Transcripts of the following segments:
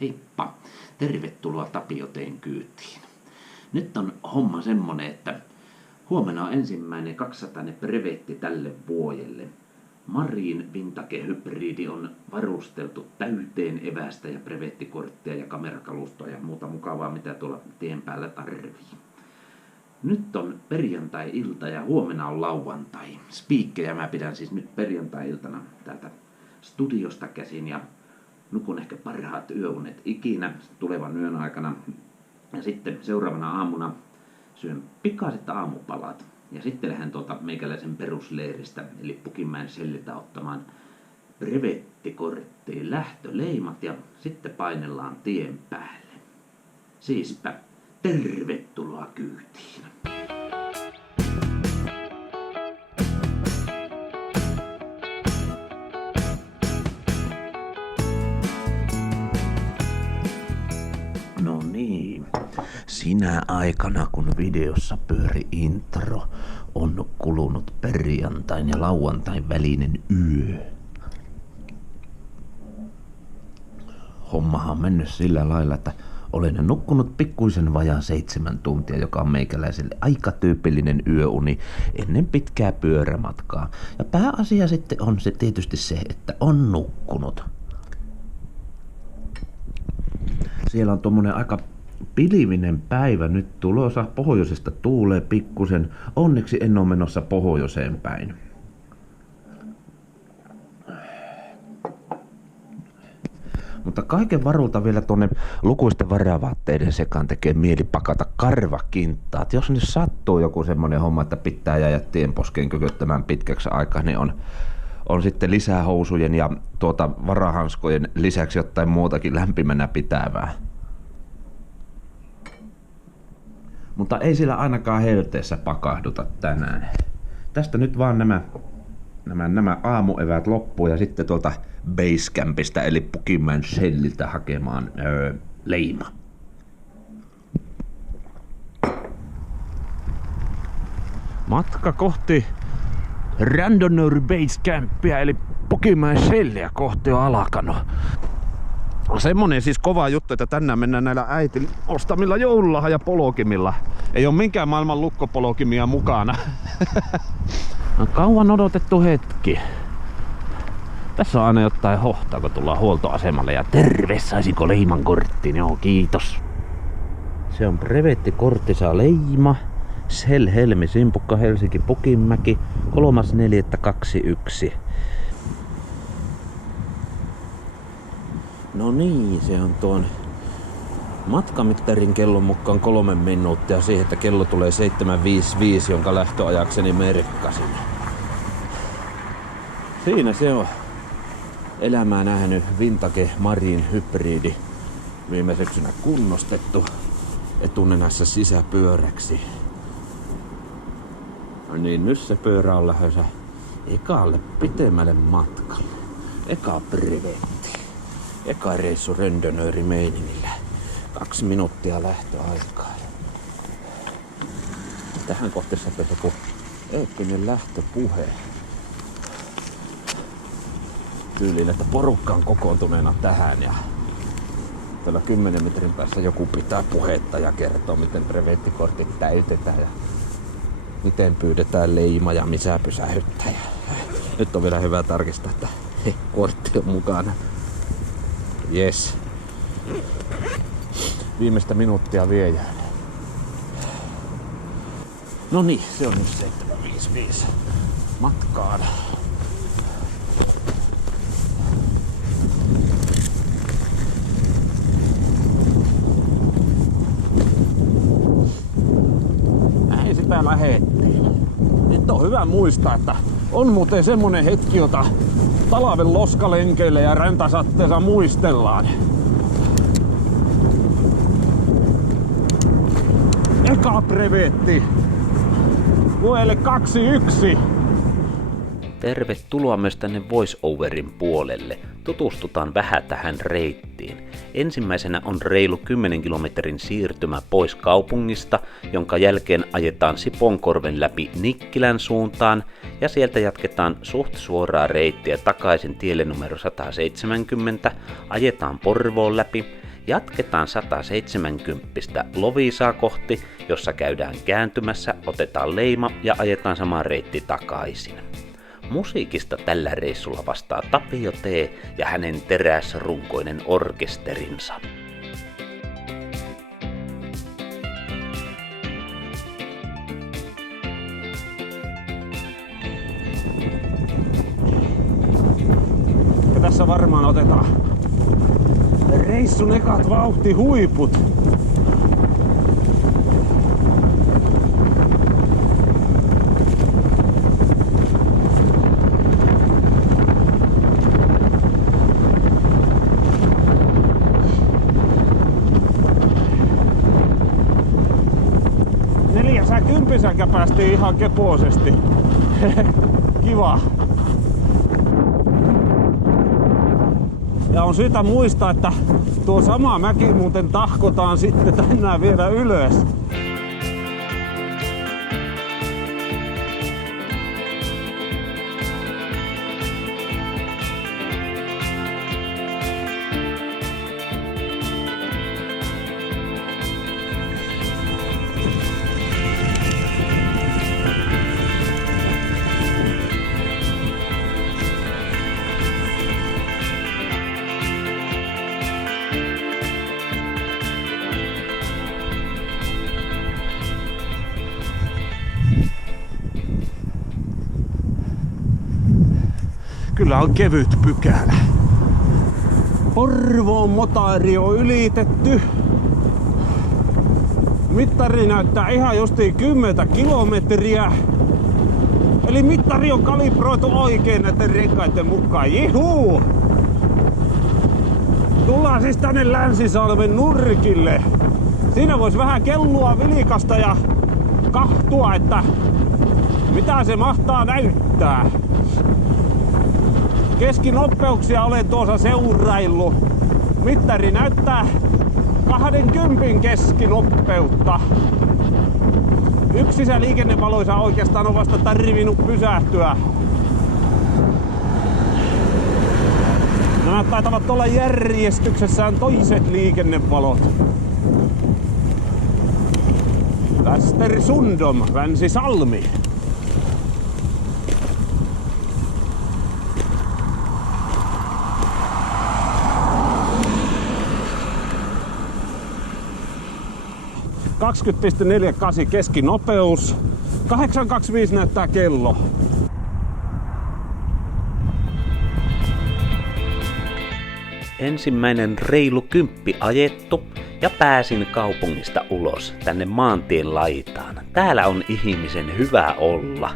Heippa! Tervetuloa Tapioteen kyytiin. Nyt on homma semmonen, että huomenna on ensimmäinen 200 brevetti tälle vuodelle. Marine Vintage Hybridi on varusteltu täyteen evästä ja brevettikorttia ja kamerakalustoa ja muuta mukavaa, mitä tuolla tien päällä tarvii. Nyt on perjantai-ilta ja huomenna on lauantai. Spiikkejä mä pidän siis nyt perjantai-iltana täältä studiosta käsin ja nukun ehkä parhaat yöunet ikinä tulevan yön aikana. Ja sitten seuraavana aamuna syön pikaiset aamupalat. Ja sitten lähden tuolta meikäläisen perusleiristä, eli Pukinmäen selliltä ottamaan brevettikorttiin lähtöleimat ja sitten painellaan tien päälle. Siispä tervetuloa kyytiin. No niin, sinä aikana kun videossa pyöri intro, on kulunut perjantain ja lauantain välinen yö. Hommahan on mennyt sillä lailla, että olen nukkunut pikkuisen vajaan 7 tuntia, joka on meikäläiselle aika tyypillinen yöuni ennen pitkää pyörämatkaa. Ja pääasia sitten on se tietysti se, että on nukkunut. Siellä on tommonen aika pilvinen päivä nyt tulossa. Pohjoisesta tuulee pikkusen. Onneksi en ole menossa pohjoiseen päin. Mutta kaiken varulta vielä tuonne lukuisten varavaatteiden sekaan tekee mieli pakata karvakintaat. Jos nyt sattuu joku semmonen homma, että pitää jäädä tienposkeen kököttämään pitkäksi aikaa, niin on sitten lisää housujen ja varahanskojen lisäksi jotain muutakin lämpimänä pitävää. Mutta ei sillä ainakaan helteessä pakahduta tänään. Tästä nyt vaan nämä aamueväät loppuu ja sitten tuolta Basecampista eli Pukinmäen selliltä hakemaan leima. Matka kohti Randoneur Basecampia eli Pukinmäen selliä kohti on alkanut. Semmonen siis kova juttu, että tänään mennään näillä äitin ostamilla joululahjapolokimilla. Ei oo minkään maailman lukkopolokimia mukana. No, kauan odotettu hetki. Tässä on aina jotain hohtaa, kun tullaan huoltoasemalle. Ja terve, saisinko leiman korttiin? Joo, kiitos. Se on brevettikortti, saa leima. Helmi, Simpukka, Helsinki, Pukinmäki, 3.4.21. No niin, se on tuon matkamittarin kellon mukaan 3 minuuttia siihen, että kello tulee 7.55, jonka lähtöajakseni merkkasin. Siinä se on elämää nähnyt Vintage Marine Hybridi, viime syksynä kunnostettu etunenässä sisäpyöräksi. No niin, nyt se pyörä on lähdössä ekalle pitemmälle matkalle. Eka brevetti. Eka reissu Randoneurin meiningillä. 2 minuuttia lähtöaikaa. Tähän kohti saataisiin joku eeppinen lähtöpuhe. Tyyliin, että porukka on kokoontuneena tähän ja tuolla 10 metrin päässä joku pitää puhetta ja kertoo, miten brevettikortit täytetään ja miten pyydetään leima ja missä pysähyttää. Nyt on vielä hyvä tarkistaa, että kortti on mukana. Yes. Viimeistä minuuttia viejään. No niin, se on nyt 7.55 matkaan. Näin sitä lähettiin. Nyt on hyvä muistaa, että on muuten semmonen hetki, jota talven loskalenkeille ja räntäsatteessa muistellaan. Eka brevetti vuodelle 21. Tervetuloa myös tänne VoiceOverin puolelle. Tutustutaan vähän tähän reittiin. Ensimmäisenä on reilu 10 kilometrin siirtymä pois kaupungista, jonka jälkeen ajetaan Sipoonkorven läpi Nikkilän suuntaan ja sieltä jatketaan suht suoraa reittiä takaisin tielle numero 170, ajetaan Porvoon läpi jatketaan 170 Loviisaa kohti, jossa käydään kääntymässä, otetaan leima ja ajetaan sama reitti takaisin. Musiikista tällä reissulla vastaa Tapio T. ja hänen teräsrunkoinen orkesterinsa. Ja tässä varmaan otetaan reissun ekat vauhtihuiput. Kympisäkä päästiin ihan kepoisesti. Kiva. Ja on syytä muistaa, että tuo sama mäki muuten tahkotaan sitten tänään vielä ylös. Kyllä on kevyt pykälä. Porvoon motaari on ylitetty. Mittari näyttää ihan justiin 10 kilometriä. Eli mittari on kalibroitu oikein näiden renkaiden mukaan. Jihuu! Tullaan siis tänne Länsisalmen nurkille. Siinä vois vähän kellua vilikasta ja kahtua, että mitä se mahtaa näyttää. Keskinopeuksia olen tuossa seuraillut. Mittari näyttää 20 keskinopeutta. Yksissä liikennevaloissa oikeastaan on vasta tarvinnut pysähtyä. Nämä taitavat olla järjestyksessään toiset liikennevalot. Västersundom, Länsisalmi. ...20,48 keskinopeus. 8.25 näyttää kello. Ensimmäinen reilu 10 ajettu ja pääsin kaupungista ulos tänne maantien laitaan. Täällä on ihmisen hyvä olla.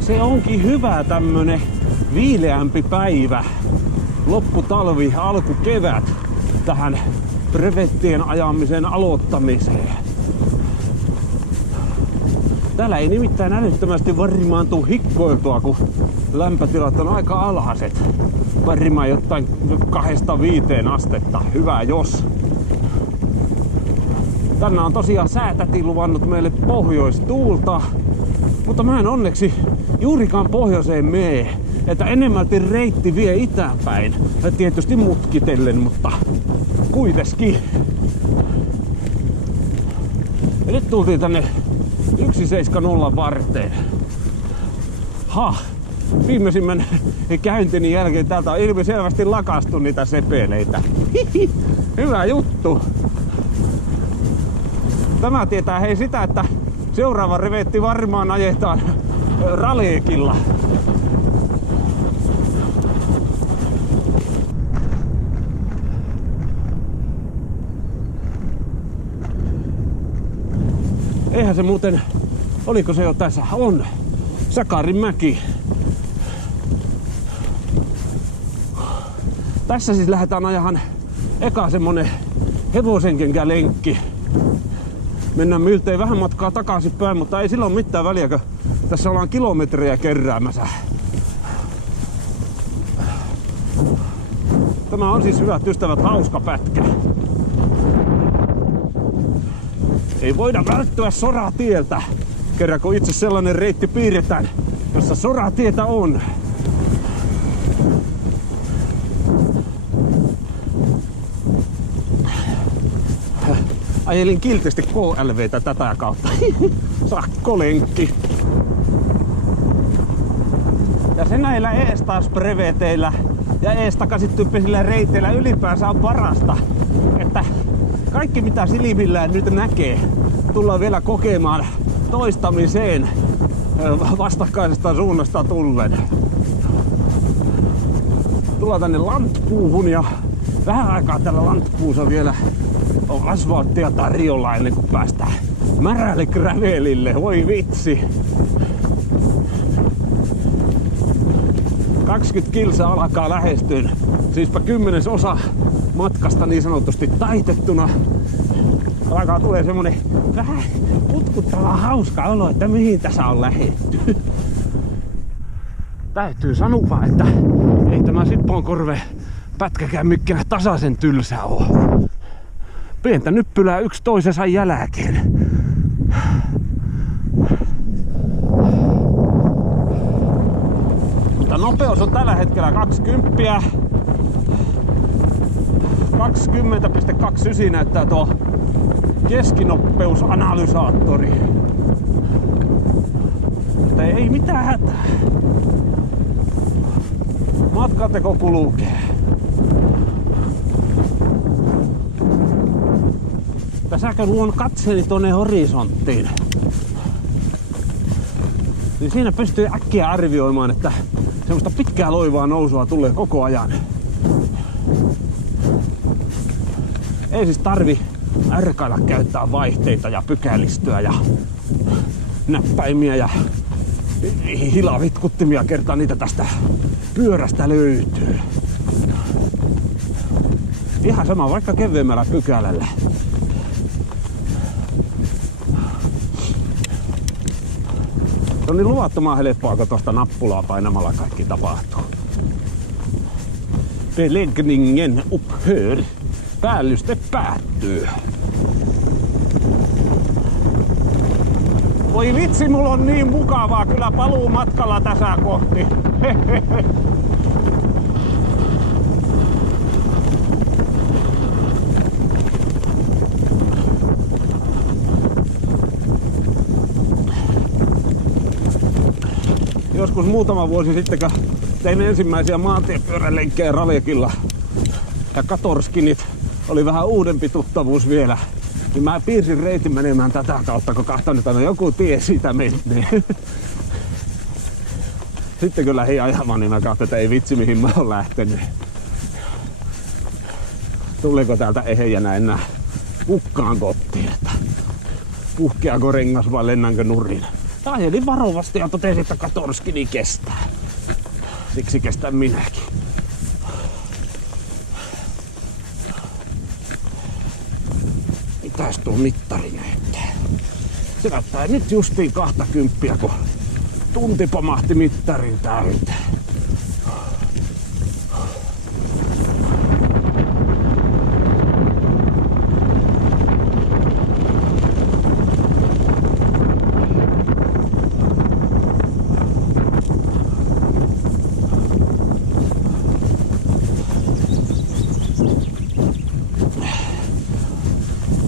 Se onkin hyvä tämmönen viileämpi päivä. Lopputalvi, alkukevät tähän brevettien ajamisen aloittamiseen. Täällä ei nimittäin älyttömästi varmaan tuu hikkoiltua, kun lämpötilat on aika alhaiset. Varmaan jotain 2-5 astetta. Hyvä jos. Tänään on tosiaan säätäti luvannut meille pohjoistuulta. Mutta mä en onneksi juurikaan pohjoiseen mee. Että enemmälti reitti vie itäpäin. Ja tietysti mutkitellen, mutta kuitenkin. Ja nyt tultiin tänne 170 varteen. Viimeisimmän käyntini jälkeen täältä on ilmiselvästi lakastu niitä sepeleitä. Hyvä juttu. Tämä tietää hei sitä, että seuraava revetti varmaan ajetaan raleekilla. Eihän se muuten, oliko se jo tässä? On. Sakarinmäki. Tässä siis lähdetään ajahan eka semmonen hevosenkenkälenkki. Mennään miltei vähän matkaa takaisinpäin, mutta ei sillä ole mitään väliä, kun Tässä ollaan kilometrejä keräämässä. Tämä on siis, hyvät ystävät, hauska pätkä. Ei voida välttyä soratieltä, kerran kun itse sellainen reitti piirretään, jossa soratietä on. Ajelin kiltisti KLVtä tätä kautta. Sakkolenkki. Ja se näillä eestaas breveteillä ja eestakaisin tyyppisillä reiteillä ylipäänsä on parasta, että kaikki mitä silmillään nyt näkee, tullaan vielä kokemaan toistamiseen vastakkaisesta suunnasta tullen. Tullaan tänne Lantpuuhun ja vähän aikaa tällä Lantpuussa vielä on asfalttia tarjolla ennen kuin päästään märälle gravelille. Voi vitsi! 20 kilsaa alkaa lähestyä. Siispä 10% matkasta niin sanotusti taitettuna. Alkaa tulee semmonen vähän kutkuttava hauska olo, että mihin tässä on lähetty. Täytyy sanoa, että ei tämä Sippoonkorven pätkäkään mikään tasaisen tylsä oo. Pientä nyppylää yksi toisensa jälkeen. Mutta nopeus on tällä hetkellä 20. 20,29 näyttää tuo keskinopeusanalysaattori. Mutta ei mitään hätää. Matkanteko kulkee. Tässä kun luon katseeni tuonne horisonttiin, niin siinä pystyy äkkiä arvioimaan, että semmoista pitkää loivaa nousua tulee koko ajan. Ei siis tarvi ärkailla käyttää vaihteita ja pykälistöä ja näppäimiä ja hilavitkuttimia, kertaa niitä tästä pyörästä löytyy. Ihan sama vaikka kevyemmällä pykälällä. Se on niin luvattoman helppoa, kun tuosta nappulaa painamalla kaikki tapahtuu. Beläggningen upphör. Päällyste päättyy. Voi vitsi, mulla on niin mukavaa kyllä paluu matkalla tässä kohti. Joskus muutama vuosi sitten, kun tein ensimmäisiä maantiepyörälenkkejä Ravekilla ja Katorskinit oli vähän uudempi tuttavuus vielä, niin mä piirsin reitin menemään tätä kautta, kun kahtoin, että no joku tie siitä menee. Sitten kun lähdin ajamaan, niin mä katsoin, että ei vitsi mihin mä oon lähtenyt. Tuleeko täältä ehjänä enää kukkaan kotiin, että puhkeako rengas vai lennänkö nurin. Ajelin varovasti ja totesin, että Katorskini kestää. Siksi kestän minäkin. Mitäs tuo mittari näyttää? Se näyttää nyt justiin 20, kun tunti pamahti mittarin täyteen.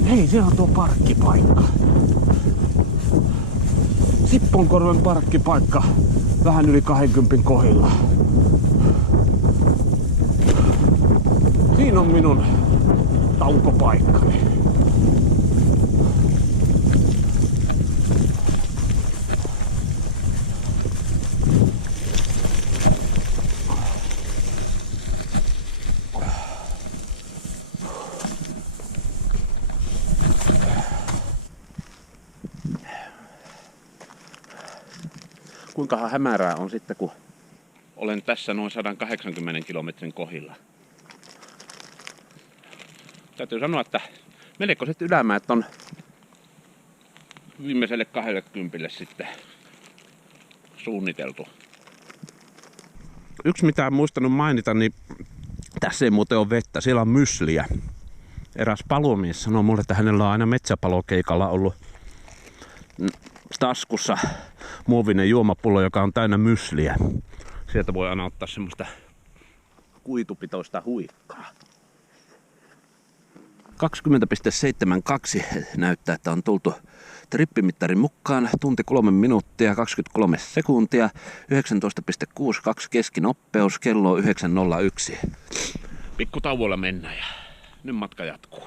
Hei, siellä on tuo parkkipaikka. Sippoonkorven parkkipaikka. Vähän yli 20 kohdilla. Siinä on minun taukopaikkani. Kuinkahan hämärää on sitten, kun olen tässä noin 180 kilometrin kohdilla. Täytyy sanoa, että melkoiset ylämäät on viimeiselle 20 sitten suunniteltu. Yksi mitä en muistanut mainita, niin tässä ei muuten ole vettä, siellä on mysliä. Eräs palomies sanoi mulle, että hänellä on aina metsäpalokeikalla ollut taskussa muovinen juomapullo, joka on täynnä mysliä. Sieltä voi aina ottaa semmoista kuitupitoista huikkaa. 20.72 näyttää, että on tultu trippimittarin mukaan. Tunti 3 minuuttia 23 sekuntia. 19.62 keskinopeus. Kello on 9.01. Pikkutauolla mennään ja nyt matka jatkuu.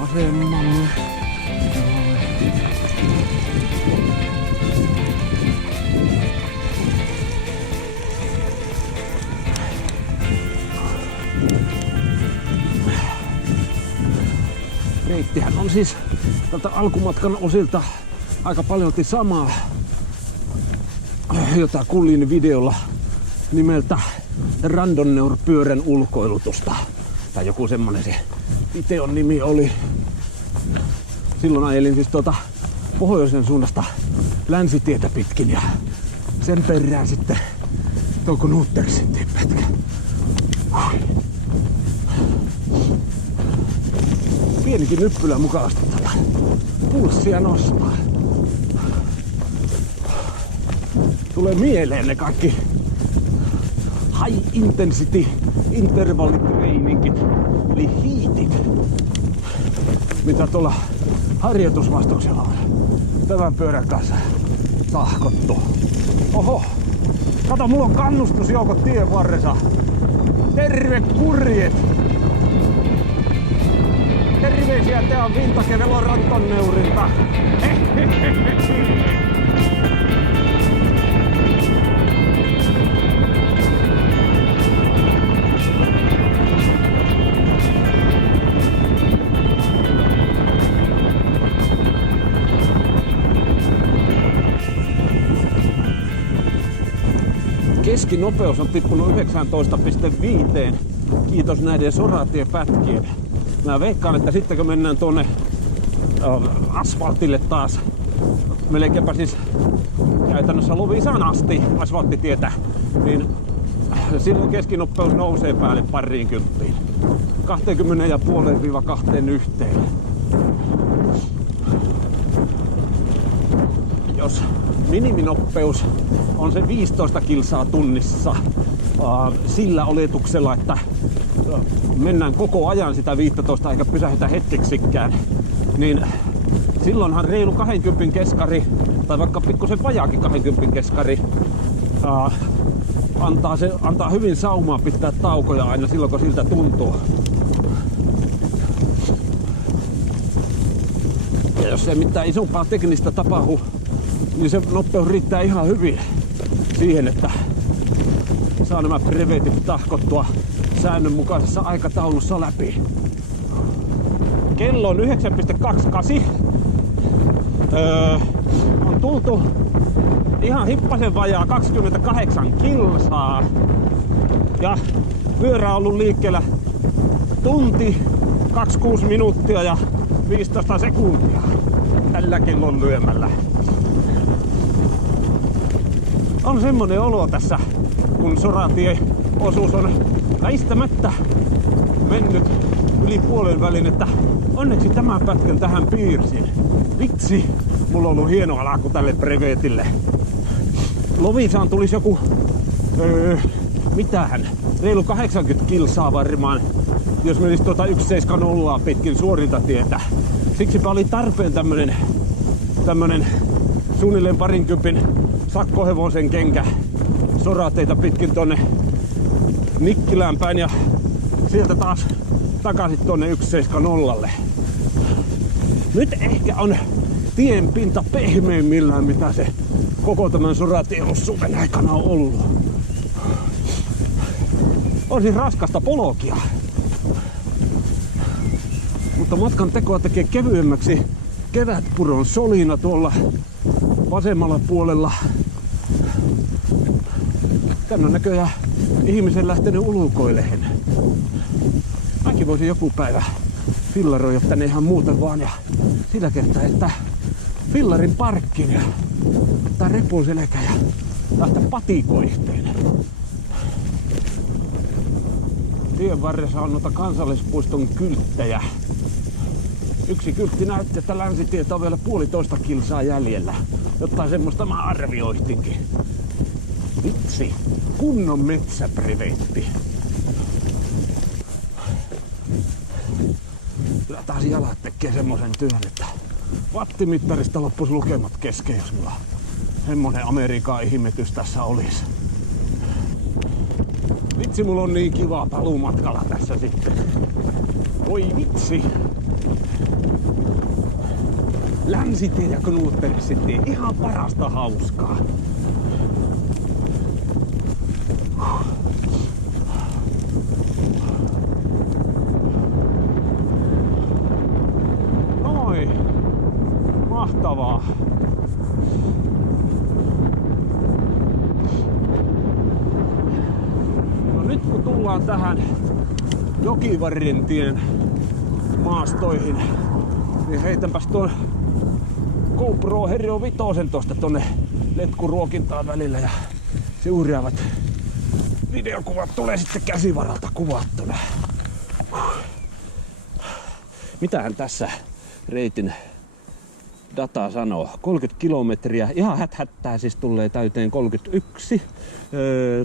Vasemmalle. Reittihän on siis tältä alkumatkan osilta aika paljolti samaa, jota kuulin videolla nimeltä Randonneur-pyörän ulkoilutusta. Tai joku semmonen se videon nimi oli. Silloin ajelin siis pohjoisen suunnasta länsitietä pitkin ja sen perään sitten tuon Nuuttersin pätkä. Pienikin nyppylä mukavasti pulssia nostaa. Tulee mieleen ne kaikki high intensity intervallitreeningit, eli hiitit, mitä tuolla harjoitusvastuksella on tämän pyörän kanssa tahkottu. Oho, kato, mulla on kannustusjoukot tien varressa. Terve kurjet! Terveisiä tää on Vintakevelon Rantonneurilta. Keskinopeus on tippunut 19.5. Kiitos näiden soratiepätkien. Mä veikkaan, että sitten kun mennään tuonne asfaltille taas, melkeinpä siis käytännössä Loviisaan asti asfalttitietä, niin silloin keskinopeus nousee päälle 20. 20,5–21. Jos miniminopeus on se 15 kilsaa tunnissa sillä oletuksella, että mennään koko ajan sitä 15 eikä pysähdytä hetkeksikään, niin silloinhan reilu 20 keskari tai vaikka pikkusen vajaakin 20 keskari antaa hyvin saumaa pitää taukoja aina silloin kun siltä tuntuu. Ja jos ei mitään isompaa teknistä tapahdu, niin se nopeus riittää ihan hyvin siihen, että saa nämä brevetit tahkottua säännönmukaisessa aikataulussa läpi. Kello on 9.28. On tultu ihan hippasen vajaa 28 kilsaa. Ja pyörä on ollut liikkeellä tunti, 26 minuuttia ja 15 sekuntia tällä kellon lyömällä. On semmonen olo tässä, kun soratieosuus on väistämättä mennyt yli puolen välin, että onneksi tämän pätkän tähän piirsin. Vitsi, mulla on ollut hieno alku tälle brevetille. Loviisaan tulisi joku, mitähän, reilu 80 kilsaa varmaan jos menisi 170 pitkin suorinta tietä. Siksipä oli tarpeen tämmönen suunnilleen 20 sakkohevosen kenkä sorateita pitkin tonne Nikkilään päin ja sieltä taas takaisin tonne 170. Nyt ehkä on tien pinta pehmeimmillään, mitä se koko tämän soratieosuuden aikana on ollut. On siis raskasta polkia. Mutta matkan tekoa tekee kevyemmäksi kevätpuron solina tuolla vasemmalla puolella. Tänne on näköjään ihmisen lähtenyt ulkoilehen. Mäkin voisin joku päivä fillaroida tänne ihan muuten vaan ja sillä kertaa, että fillarin parkkiin ja ottaa repun selkä ja lähteä patikoihteen. Tien varressa on noita kansallispuiston kylttejä. Yksi kyltti näytti, että länsitietä on vielä 1,5 kilsaa jäljellä. Jotain semmoista mä arvioitinkin. Vitsi, kunnon metsäbrevetti. Kyllä taas jalat tekee semmosen työn, että wattimittarista loppus lukemat kesken, jos mulla semmonen Amerikan ihmetys tässä olisi. Vitsi, mulla on niin kiva paluumatkalla tässä sitten. Voi vitsi. Länsitie ja Knutterissitie, ihan parasta hauskaa. Noin. Mahtavaa. No nyt kun tullaan tähän Jokivarren tien maastoihin, niin heitänpäs tuon GoPro Hero 5 tosta tonne letkuruokintaan välillä ja seuraavat videokuvat tulee sitten käsivaralta kuvattuna. Mitähän tässä reitin data sanoo? 30 kilometriä, ihan häthättää siis tulee täyteen 31,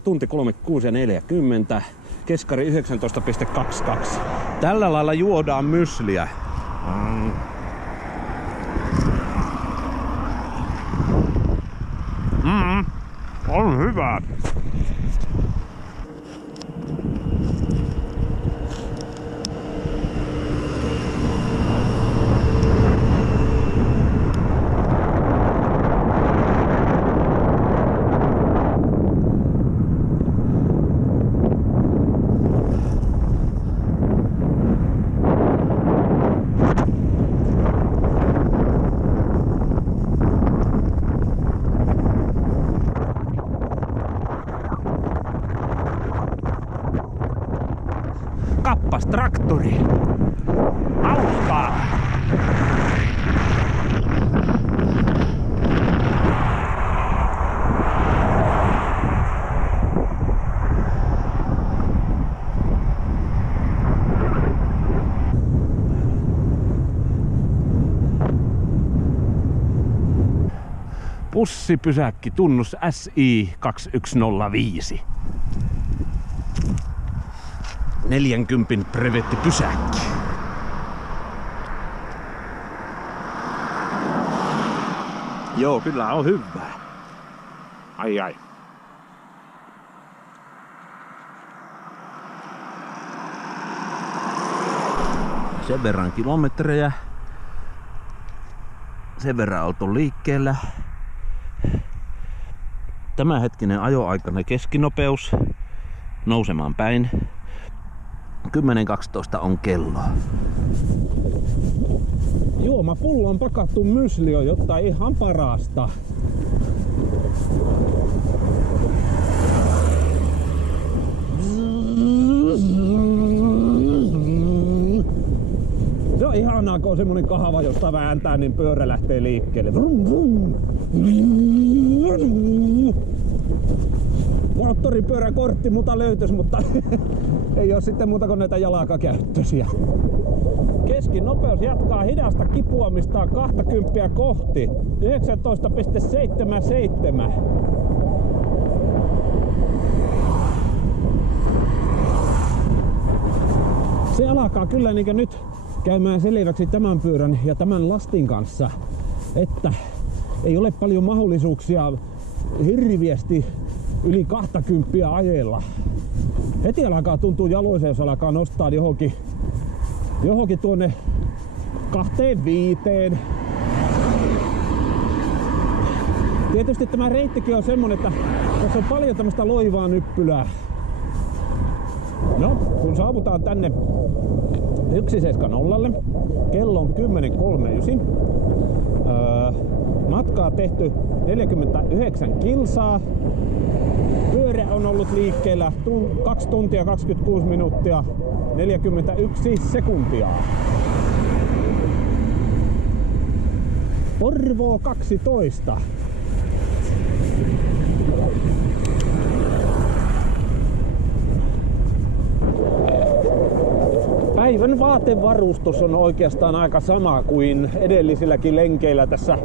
tunti 36 ja 40, keskari 19,22. Tällä lailla juodaan mysliä. On hyvä. Kappas traktori. Hauskaa. Bussipysäkki tunnus SI 2105. 40 brevetti pysäkki. Joo, kyllä on hyvää. Ai. Sen verran kilometrejä. Sen verran oltu liikkeellä. Tämänhetkinen ajoaikainen keskinopeus nousemaan päin. 10.12 on kello. Juomapulloon pakattu mysli on jotain ihan parasta. Se on ihanaa, kun on semmonen kahva, josta vääntää, niin pyörä lähtee liikkeelle. Moottoripyöräkortti multa löytyisi, mutta ei oo sitten muuta kuin näitä jalkakäyttöisiä. Keskinopeus jatkaa hidasta kipuamistaan 20 kohti. 19,77. Se alkaa kyllä niinkö nyt käymään selväksi tämän pyörän ja tämän lastin kanssa, että ei ole paljon mahdollisuuksia hirviästi yli 20 ajella. Heti alkaa tuntua jaloissa, jos alkaa nostaa johonkin tuonne 25. Tietysti tämä reittikin on semmonen, että tässä on paljon tämmöstä loivaa nyppylää. No, kun saavutaan tänne 170, kello on 10.39. Matkaa tehty 49 kilsaa. Pyörä on ollut liikkeellä 2 tuntia 26 minuuttia 41 sekuntia. Porvoo 12. Päivän vaatevarustus on oikeastaan aika sama kuin edellisilläkin lenkeillä tässä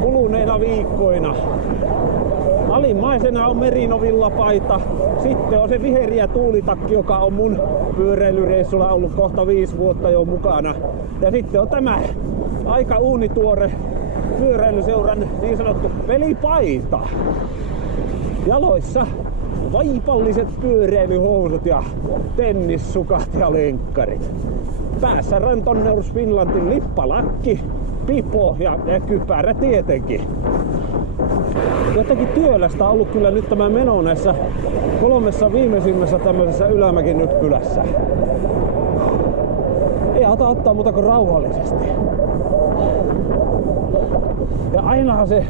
kuluneina viikkoina. Alimmaisena on merinovillapaita, sitten on se viheriä tuulitakki, joka on mun pyöräilyreissulla ollut kohta 5 vuotta jo mukana. Ja sitten on tämä aika uunituore pyöräilyseuran niin sanottu pelipaita. Jaloissa vaipalliset pyöräilyhousut ja tennissukat ja lenkkarit. Päässä Rantonneus Finlandin lippalakki, pipo ja kypärä tietenkin. Jotenkin työlästä on ollut kyllä nyt tämä meno näissä 3 viimeisimmässä tämmöisessä ylämäkinyppylässä. Ei auta ottaa muuta kuin rauhallisesti. Ja ainahan se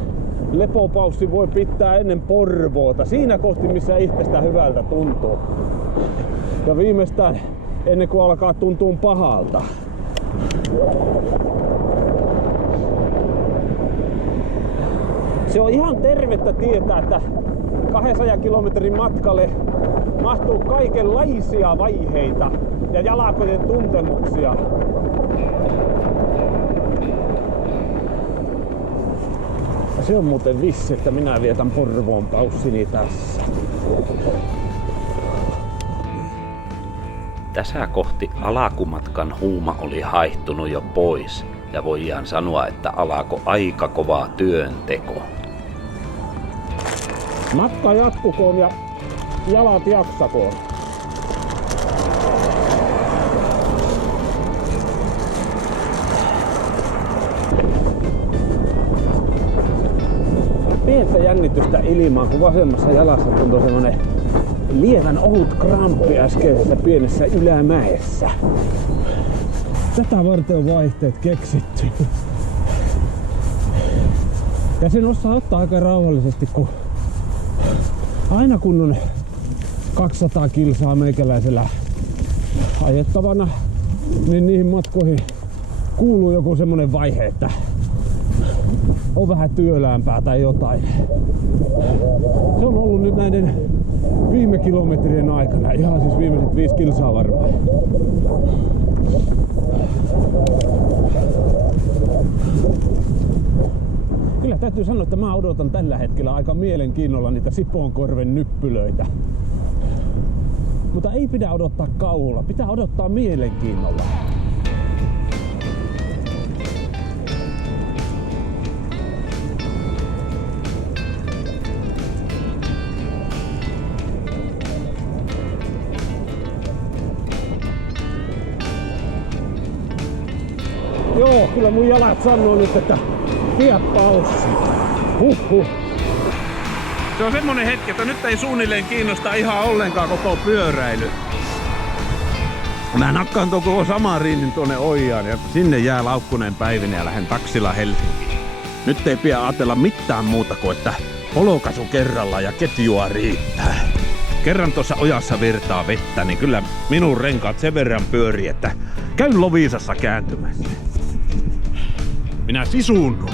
lepopaussi voi pitää ennen Porvoota, siinä kohti missä itsestä hyvältä tuntuu. Ja viimeistään ennen kuin alkaa tuntua pahalta. Se on ihan tervettä tietää, että 200 kilometrin matkalle mahtuu kaikenlaisia vaiheita ja jalkojen tuntemuksia. Ja se on muuten vissi, että minä vietän Porvoon paussini tässä. Tässä kohti alakumatkan huuma oli haihtunut jo pois ja voidaan sanoa, että alako aika kovaa työnteko. Matka jatkukoon ja jalat jaksakoon. Pientä jännitystä ilmaan, kun vasemmassa jalassa tuntui semmonen lievän ohut kramppi äskeisessä pienessä ylämäessä. Tätä varten on vaihteet keksitty. Ja sen osaa ottaa aika rauhallisesti, kun aina kun on 200 kilsaa meikäläisellä ajettavana, niin niihin matkoihin kuuluu joku semmonen vaihe, että on vähän työläämpää tai jotain. Se on ollut nyt näiden viime kilometrien aikana, ihan siis viimeiset 5 kilsaa varmaan. Kyllä täytyy sanoa, että mä odotan tällä hetkellä aika mielenkiinnolla niitä Sipoonkorven nyppylöitä. Mutta ei pidä odottaa kauhulla, pitää odottaa mielenkiinnolla. Joo, kyllä mun jalat sanoo nyt, että vie paussi. Huhhuh. Se on semmonen hetki, että nyt ei suunnilleen kiinnosta ihan ollenkaan koko pyöräily. Mä nakkaan tuon koko Samariinin tuonne Ojaan ja sinne jää laukkuneen päivänä ja lähden taksilla Helsinkiin. Nyt ei pidä ajatella mitään muuta kuin, että polokaisu kerralla ja ketjua riittää. Kerran tuossa ojassa virtaa vettä, niin kyllä minun renkaat sen verran pyörii, että käy Loviisassa kääntymässä. Minä sisuunnun.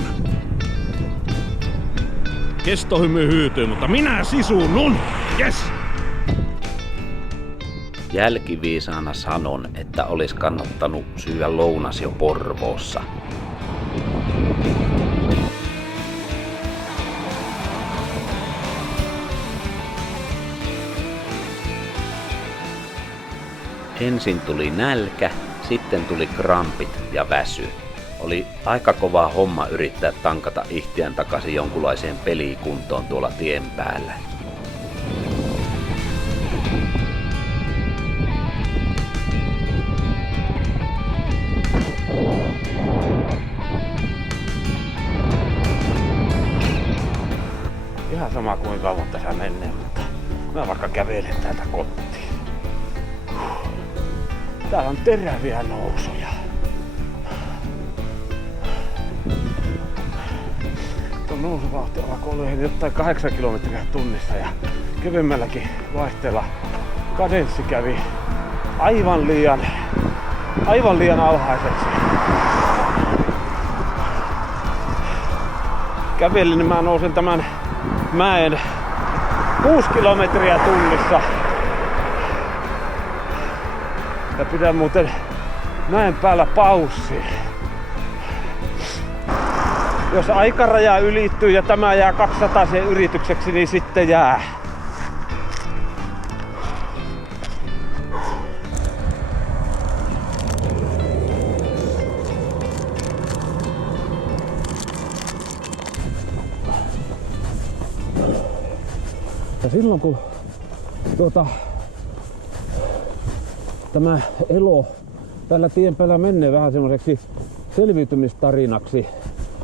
Kestohymy hyytyy, mutta minä sisuunnun! Yes! Jälkiviisaana sanon, että olisi kannattanut syödä lounas jo Porvoossa. Ensin tuli nälkä, sitten tuli krampit ja väsy. Oli aika kova homma yrittää tankata ihtiään takaisin jonkunlaiseen pelikuntoon tuolla tien päällä. Ihan sama kuin kauan tässä menee, mutta mä vaikka kävelen täältä kotiin. Täällä on teräviä nousuja. Tuo nousuvauhti alkoi olla jotain 8 kilometriä tunnissa ja kevyemmälläkin vaihteella kadenssi kävi aivan liian alhaiseksi. Kävelin, niin mä nousin tämän mäen 6 kilometriä tunnissa. Ja pidän muuten mäen päällä paussia. Jos aikaraja ylittyy ja tämä jää 200 yritykseksi, niin sitten jää. Ja silloin kun tämä elo tällä tien päällä menee vähän semmoiseksi selviytymistarinaksi,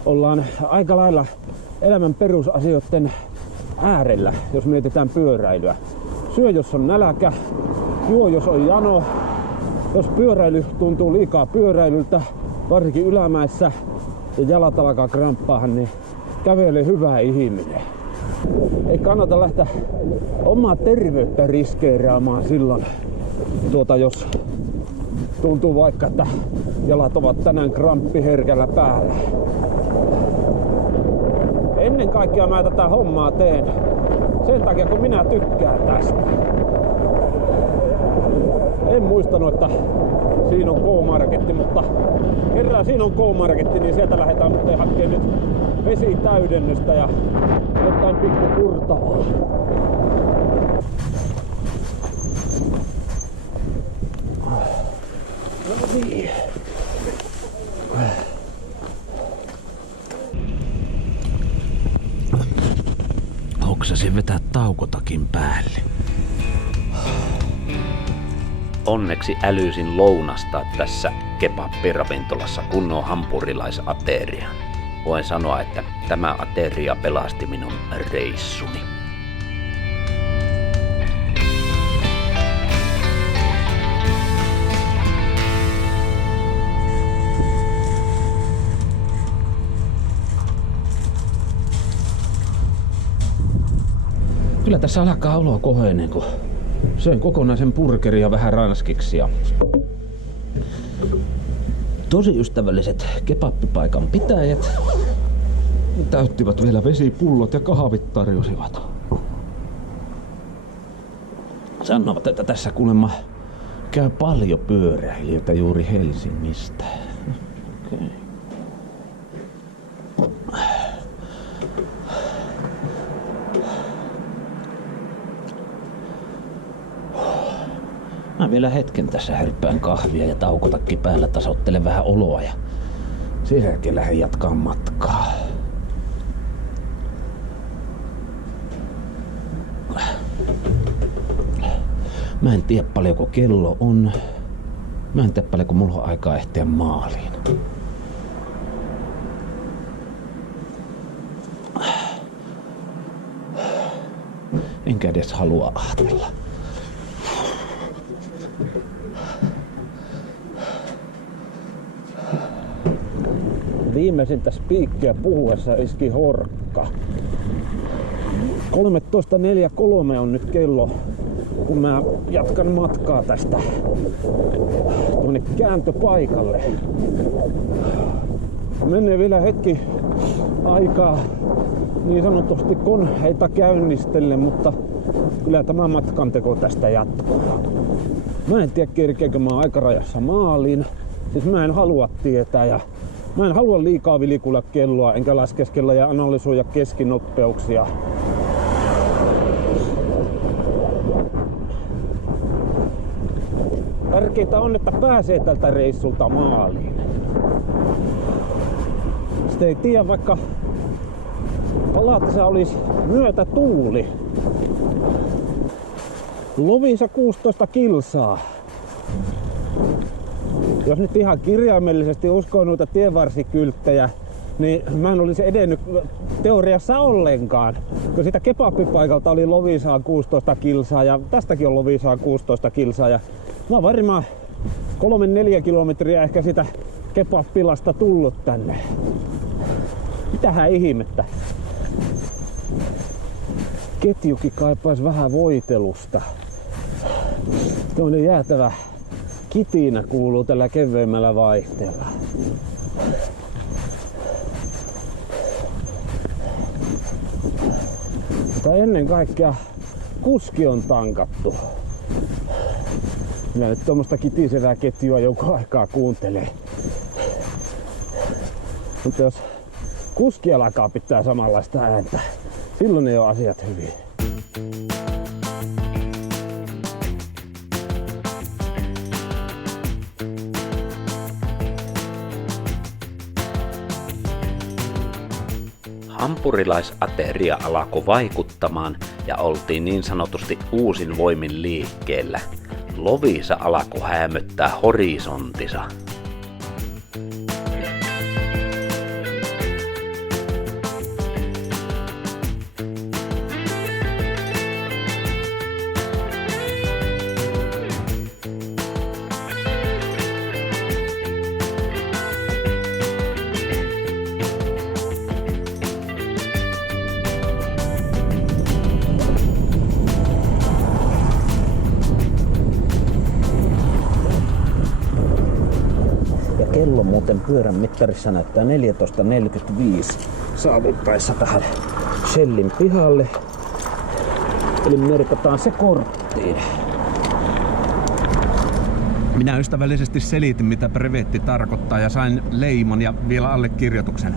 ollaan aika lailla elämän perusasioiden äärellä, jos mietitään pyöräilyä. Syö, jos on nälkä, juo, jos on jano. Jos pyöräily tuntuu liikaa pyöräilyltä, varsinkin ylämäessä, ja jalat alkaa kramppaahan, niin kävele hyvä ihminen. Ei kannata lähteä omaa terveyttä riskeeraamaan silloin, jos tuntuu vaikka, että jalat ovat tänään kramppiherkällä päällä. Ennen kaikkea mä tätä hommaa teen sen takia, kun minä tykkään tästä. En muistanut, että siinä on K-marketti, mutta kerran siinä on K-marketti, niin sieltä lähdetään hakemaan nyt vesitäydennystä ja jotain pikku purtavaa. No niin. Hoksasin vetää taukotakin päälle. Onneksi älysin lounastaa tässä kebab-ravintolassa kunnon hampurilaisaterian. Voin sanoa, että tämä ateria pelasti minun reissuni. Kyllä tässä alkaa olo koheneen, kun söin kokonaisen burgerin ja vähän ranskiksia. Tosi ystävälliset kebabbipaikan pitäjät täyttivät vielä vesipullot ja kahvit tarjosivat. Sanovat, että tässä kuulemma käy paljon pyöräilijöitä juuri Helsingistä. Okay. Mä vielä hetken tässä hörppään kahvia ja taukotakki päällä, tasoittelen vähän oloa ja sen jälkeen lähden jatkaa matkaa. Mä en tiedä paljonko kello on. Mä en tiedä paljonko mulla on aikaa ehtiä maaliin. Enkä edes halua ahdella. Viimeisintä spiikkiä puhuessa iski horkka. 13.43 on nyt kello, kun mä jatkan matkaa tästä tuonne kääntöpaikalle. Menee vielä hetki aikaa niin sanotusti koneita käynnistelle, mutta kyllä tämä matkanteko tästä jatkuu. Mä en tiedä, kerkeekö mä aikarajassa maaliin. Siis mä en halua tietää ja mä en halua liikaa vilikuilla kelloa, enkä laskeskella ja analysoida keskinopeuksia. Tärkeintä on, että pääsee tältä reissulta maaliin. Sitten ei tiedä, vaikka palatessa olisi myötätuuli. Loviisa 16 kilsaa. Jos nyt ihan kirjaimellisesti uskoo noita tienvarsikylttejä, niin mä en olisi edennyt teoriassa ollenkaan. Kun siitä kebabbipaikalta oli Loviisaan 16 kilsaa ja tästäkin on Loviisaan 16 kilsaa. Ja mä oon varmaan 3-4 kilometriä ehkä sitä kebabbipilasta tullut tänne. Mitähän ihmettä. Ketjukin kaipaisi vähän voitelusta. Tuollainen jäätävä kitinä kuuluu tällä kevyemmällä vaihteella. Mutta ennen kaikkea kuski on tankattu. Minä nyt tuommoista kitisevää ketjua jonkun aikaa kuuntelee. Mutta jos kuski alkaa pitää samanlaista ääntä, silloin ei ole asiat hyvin. Hampurilaisateria alkoi vaikuttamaan ja oltiin niin sanotusti uusin voimin liikkeellä. Loviisa alkoi häämöttää horisontissa. Kello muuten pyörän mittarissa näyttää 14.45 saavuttaessa tähän Shellin pihalle. Eli merkataan se korttiin. Minä ystävällisesti selitin, mitä brevetti tarkoittaa ja sain leimon ja vielä allekirjoituksen.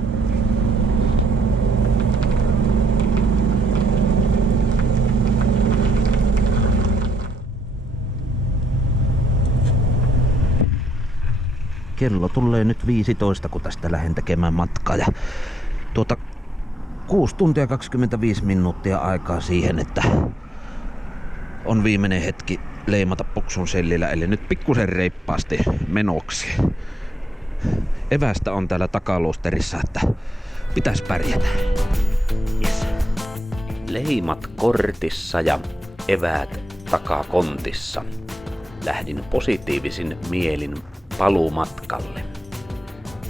Kello tulee nyt 15, kun tästä lähden tekemään matkaa. Ja 6 tuntia 25 minuuttia aikaa siihen, että on viimeinen hetki leimata puksun sellillä. Eli nyt pikkusen reippaasti menoksi. Evästä on täällä takaluusterissa, että pitäisi pärjätä. Yes. Leimat kortissa ja eväät takakontissa. Lähdin positiivisin mielin paluumatkalle.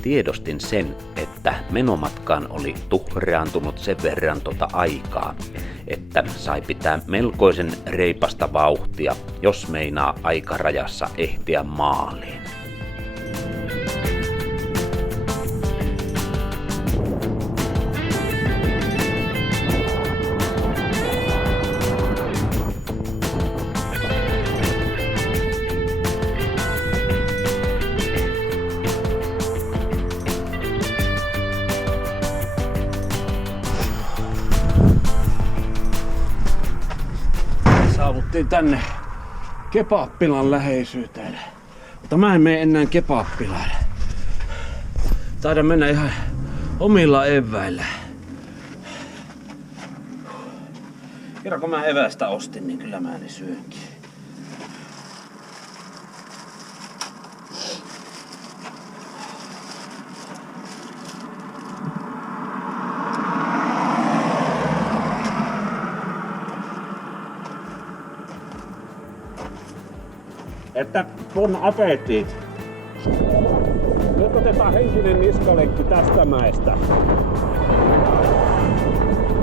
Tiedostin sen, että menomatkaan oli tuhreantunut sen verran aikaa, että sai pitää melkoisen reipasta vauhtia, jos meinaa aikarajassa ehtiä maaliin. Saavuttiin tänne kebabpilan läheisyyteen. Mutta mä en mene enää kebabpilaan. Taidan mennä ihan omilla eväillä. Kerran kun mä evästä ostin, niin kyllä mä ne syönkin. Että bon appetit! Nyt otetaan henkinen niskalenkki tästä mäestä.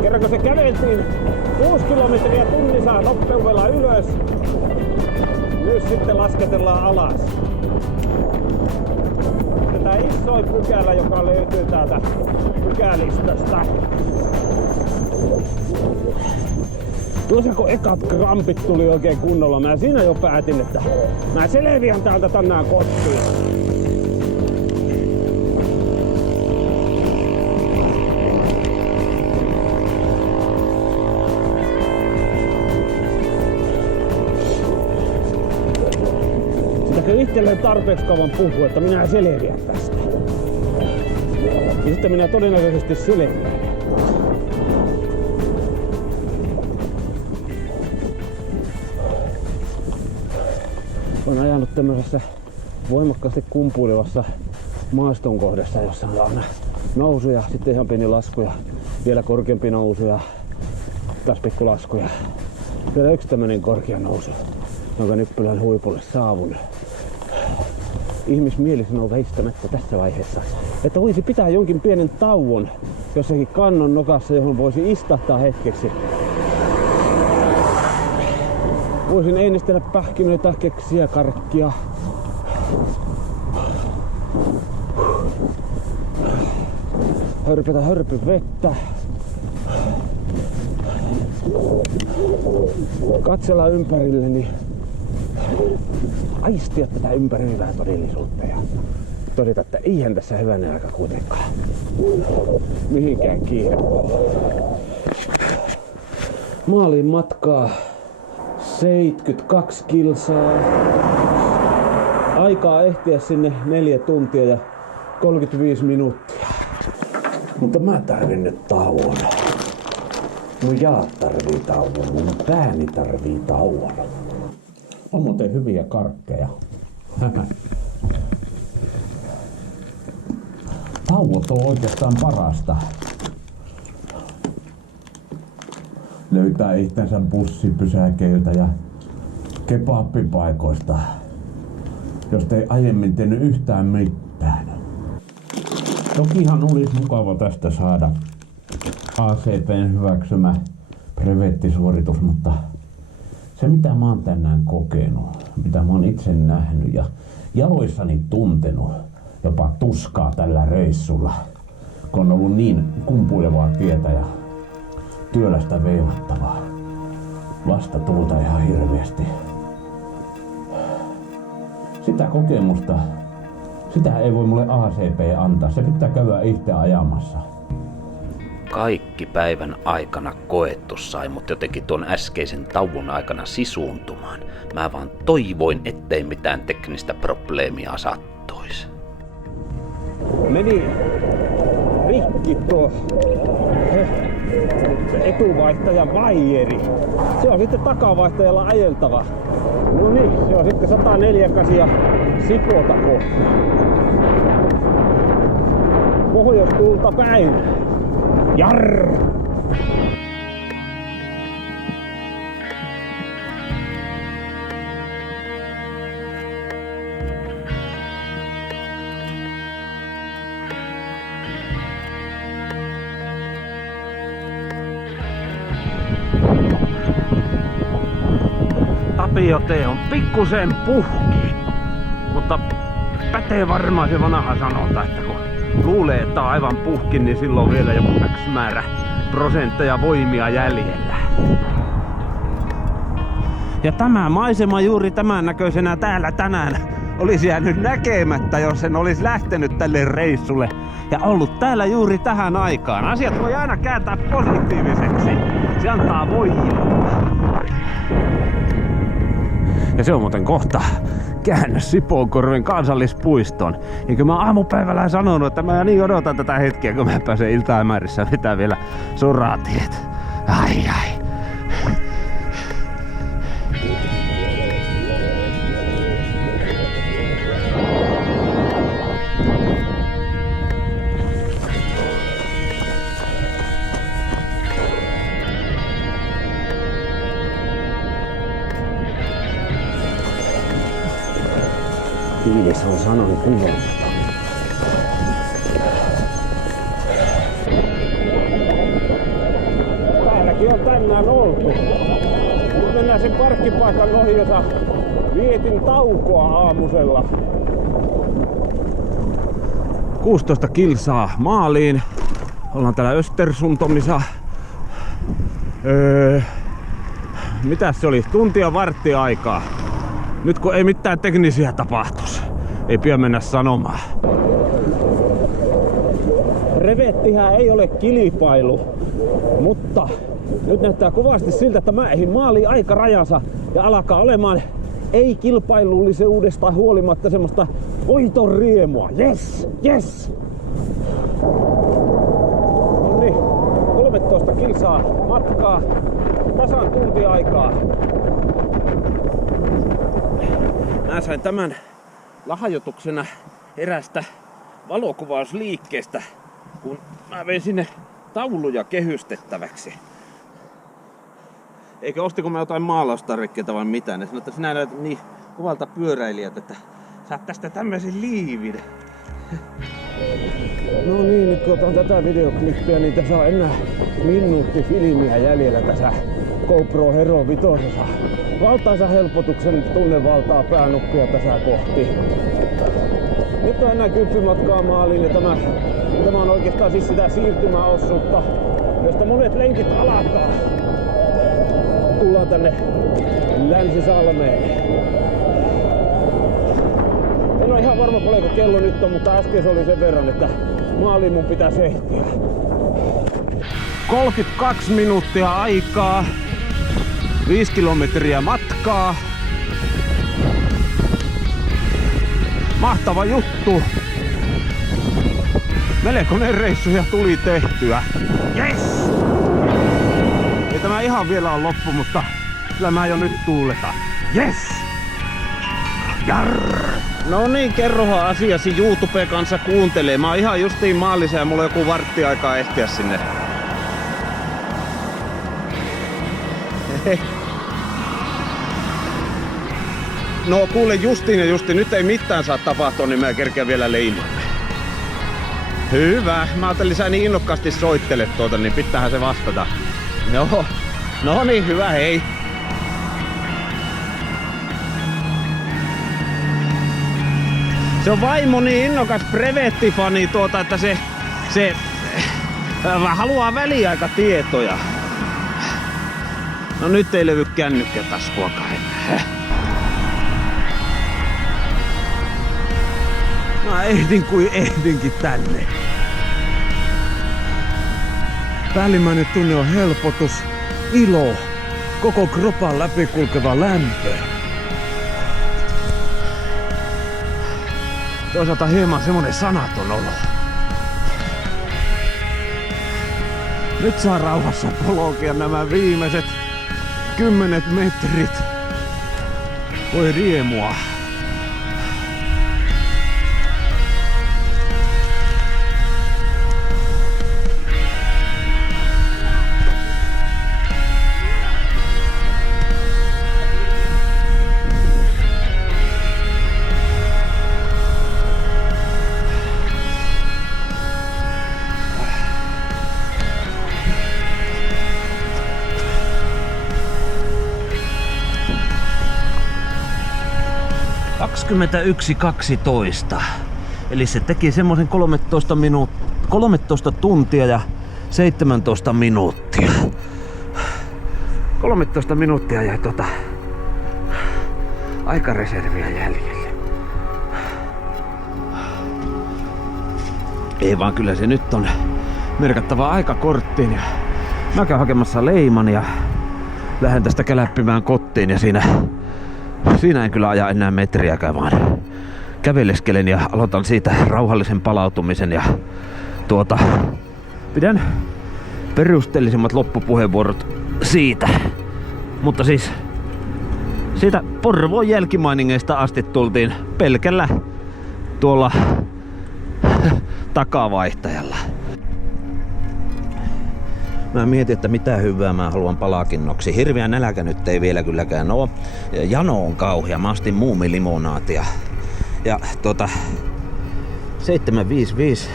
Kerran kun se käveltiin 6 kilometriä tunnissa nopeudella ylös, nyt sitten lasketellaan alas. Tätä isoin pykälä, joka löytyy täältä pykälistöstä. Tuossa kun ekat krampit tuli oikein kunnolla, mä siinä jo päätin, että mä selviän täältä tänään kotiin. Sitä itselleni tarpeeksi kauan puhua, että minä selviän tästä. Ja sitten minä todennäköisesti selviän. Olen ajanut tämmöisessä voimakkaasti kumpuilevassa maaston kohdassa, jossa on aina nousuja, sitten ihan pieni lasku ja vielä korkeampi nousu ja taas pikku lasku ja vielä yksi tämmönen korkea nousu, jonka Nyppylän huipulle saavun. Ihmismieli sanoo väistämättä tässä vaiheessa, että voisi pitää jonkin pienen tauon jossakin kannon nokassa, johon voisi istahtaa hetkeksi. Voisin ennistellä pähkinöitä, keksiä, karkkia. Hörpätä vettä. Katsella ympärilleni. Aistia tätä ympäröivää todellisuutta ja todeta, että eihän tässä hyvänen aika kuitenkaan mihinkään kiire ole. Maaliin matkaa 72 kilsaa. Aikaa ehtiä sinne 4 tuntia ja 35 minuuttia. Mutta mä tarvin nyt tauon. Mun jalat tarvii tauon, mun pääni tarvii tauon. On muuten hyviä karkkeja. Tauot on oikeastaan parasta. Löytää itsensä bussipysäkeiltä ja kebabbipaikoista, josta ei aiemmin tehnyt yhtään mitään. Tokihan olisi mukava tästä saada ACP:n hyväksymä brevettisuoritus, mutta se mitä mä oon tänään kokenut, mitä mä oon itse nähnyt ja jaloissani tuntenut jopa tuskaa tällä reissulla, kun on ollut niin kumpuilevaa tietä ja työlästä veivattavaa. Vastatuulta ihan hirveästi. Sitä kokemusta, sitä ei voi mulle ACP antaa. Se pitää käydä itse ajamassa. Kaikki päivän aikana koettu sai mut jotenkin tuon äskeisen tauon aikana sisuuntumaan. Mä vaan toivoin, ettei mitään teknistä probleemia sattuisi. Meni rikki tuo etuvaihtajan vaijeri. Se on sitten takavaihtajalla ajeltava. No niin, se on sitten 148 Sipota kohti. Pohjoistuulta päin. Jarr! Tapiote on pikkusen puhki, mutta pätee varmaan se vanha sanonta, että kun luulee, että on aivan puhki, niin silloin on vielä joku X määrä prosentteja voimia jäljellä. Ja tämä maisema juuri tämän näköisenä täällä tänään olisi jäänyt näkemättä, jos en olisi lähtenyt tälle reissulle ja ollut täällä juuri tähän aikaan. Asiat voi aina kääntää positiiviseksi. Se antaa voimaa. Ja se on muuten kohta käännös Sipoonkorven kansallispuistoon. Eikö mä aamupäivällä sanonut, että mä niin odotan tätä hetkeä, kun mä pääsen iltaämärissä vetää vielä soratiet. Ai. Fiilis on sanan kuvaamista. Täälläkin on tänään oltu. Nyt mennään sen parkkipaikan ohi, jossa vietin taukoa aamusella. 16 kilsaa maaliin. Ollaan täällä Östersuntomissa. Mitäs se oli? Tuntia varttia aikaa. Nyt kun ei mitään teknisiä tapahtuisi, ei pian mennä sanomaan. Brevettihän ei ole kilpailu, mutta nyt näyttää kovasti siltä, että mä ehdin maaliin aikarajansa ja alkaa olemaan ei kilpailullisuudesta huolimatta semmoista voiton riemua. Yes, yes! No niin, 13 kilsaa matkaa, tasan tunti aikaa. Mä sain tämän lahjoituksena erästä valokuvausliikkeestä, kun mä vein sinne tauluja kehystettäväksi. Eikä ostiko mä jotain maalaustarvikkeita vai mitään. Ne sanoi, että sinä näytät niin kovalta pyöräilijät, että saat tästä tämmöisen liivin. No niin, nyt kun otan tätä videoklippiä, niin tässä on enää minuutti filmiä jäljellä tässä GoPro Hero 5. Valtaisa helpotuksen tunne valtaa päänuppia tässä kohti. Nyt on enää 10 matkaa maaliin ja tämä on oikeastaan siis sitä siirtymäosuutta, josta monet lenkit alkaa. Tullaan tänne Länsi-Salmeen. En ole ihan varma paljonko kello nyt on, mutta äsken se oli sen verran, että maaliin mun pitäisi ehtiä. 32 minuuttia aikaa, 5 kilometriä matkaa. Mahtava juttu. Melkoinen reissu ja tuli tehtyä. Yes! Ei tämä ihan vielä ole loppu, mutta kyllä mä jo nyt tuuletan. Yes! Jarr! No niin, kerrohan asiasi YouTube kanssa kuuntelee. Mä oon ihan justiin maalissa ja mulla on joku vartti aikaa ehtiä sinne. No kuule justiin ja justiin, nyt ei mitään saa tapahtua, niin mä kerkeän vielä leimaan. Hyvä, mä ajattelin sä niin innokkaasti soittelet tuota, niin pitäähän se vastata. Joo, no niin, hyvä, hei. Se on vaimo niin innokas brevettifani että se haluaa väliaikatietoja. No nyt ei levy kännykkätaskuakaan enää. Mä ehdin kuin ehdinkin tänne. Päällimmäinen tunne on helpotus, ilo, koko kropan läpikulkeva lämpö. Toisaalta hieman semmonen sanaton olo. Nyt saa rauhassa polkea nämä viimeiset 10 metrit. Voi riemua. ...21.12. Eli se teki semmoisen 13 tuntia ja 17 minuuttia. 13 minuuttia jäi aikareserviä jäljelle. Ei vaan, kyllä se nyt on merkattava aikakorttiin. Ja mä käyn hakemassa leiman ja lähden tästä käläppimään kotiin ja Siinä en kyllä aja enää metriäkään, vaan käveleskelen ja aloitan siitä rauhallisen palautumisen ja pidän perusteellisemmat loppupuheenvuorot siitä. Mutta siis siitä Porvoon jälkimainingeista asti tultiin pelkällä tuolla takavaihtajalla. Mä mietin, että mitä hyvää mä haluan palakinnoksi. Hirveä nälkä nyt ei vielä kylläkään oo. Jano on kauhea. Mä ostin muumilimonaatia. Ja 7.55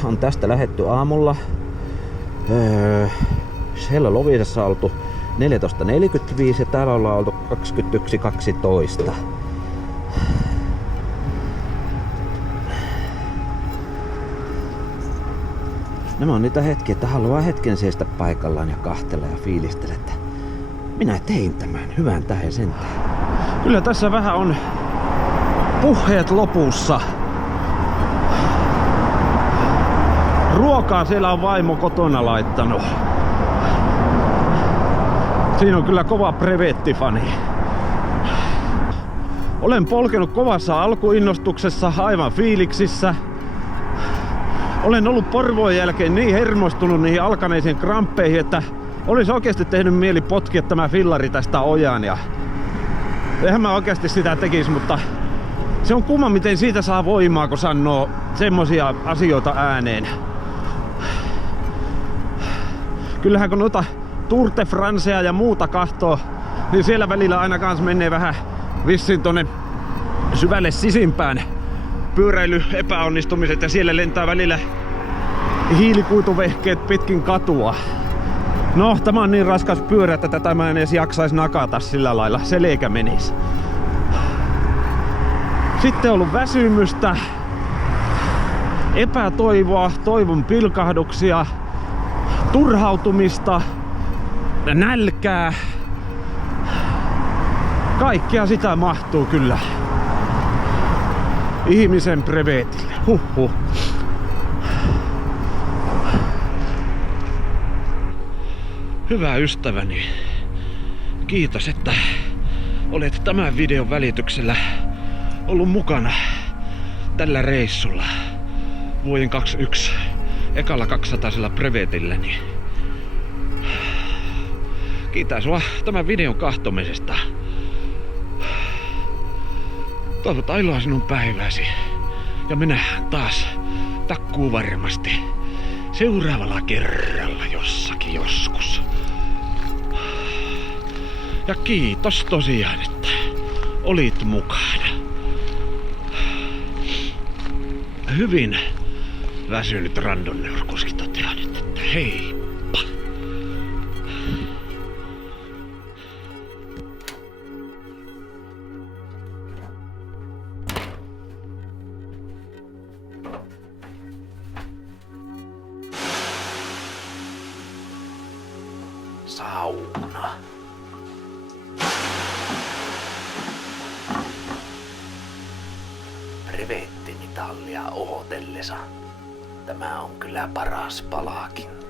on tästä lähetty aamulla. Siellä Loviisassa on oltu 14.45 ja täällä ollaan oltu 21.12. Nämä on niitä hetkiä, että haluaa hetken seistä paikallaan ja kahtella ja fiilistellä, että minä tein tämän hyvän tähden sentään. Kyllä tässä vähän on puheet lopussa. Ruokaa siellä on vaimo kotona laittanut. Siinä on kyllä kova brevettifani. Olen polkenut kovassa alkuinnostuksessa, aivan fiiliksissä. Olen ollut Porvoon jälkeen niin hermostunut niihin alkaneisiin kramppeihin, että olisi oikeasti tehnyt mieli potkia tämä fillari tästä ojaan. Ja eihän mä oikeasti sitä tekisi, mutta se on kumma, miten siitä saa voimaa, kun sanoo semmosia asioita ääneen. Kyllähän kun noita Tour de Francea ja muuta kahtoo, niin siellä välillä aina kans menee vähän vissiin tonne syvälle sisimpään pyöräily epäonnistumiset ja siellä lentää välillä hiilikuituvehkeet pitkin katua. No, tämä on niin raskas pyörä, että tätä mä en edes jaksais nakata sillä lailla. Selkä menis. Sitten on ollut väsymystä, epätoivoa, toivon pilkahduksia, turhautumista, nälkää. Kaikkea sitä mahtuu kyllä ihmisen brevetille. Huhhuh. Hyvä ystäväni, kiitos, että olet tämän videon välityksellä ollut mukana tällä reissulla vuoden 21 ekalla 200 brevetilläni. Kiitos sua tämän videon kahtomisesta. Toivotaan iloa sinun päiväsi. Ja me nähdään taas takkuu varmasti seuraavalla kerralla jossakin joskus. Ja kiitos tosiaan, että olit mukana. Hyvin väsynyt randonneurkuski toteaa nyt, että heippa. Sauna. Brevettimitallia ohotellessa. Tämä on kyllä paras palakin.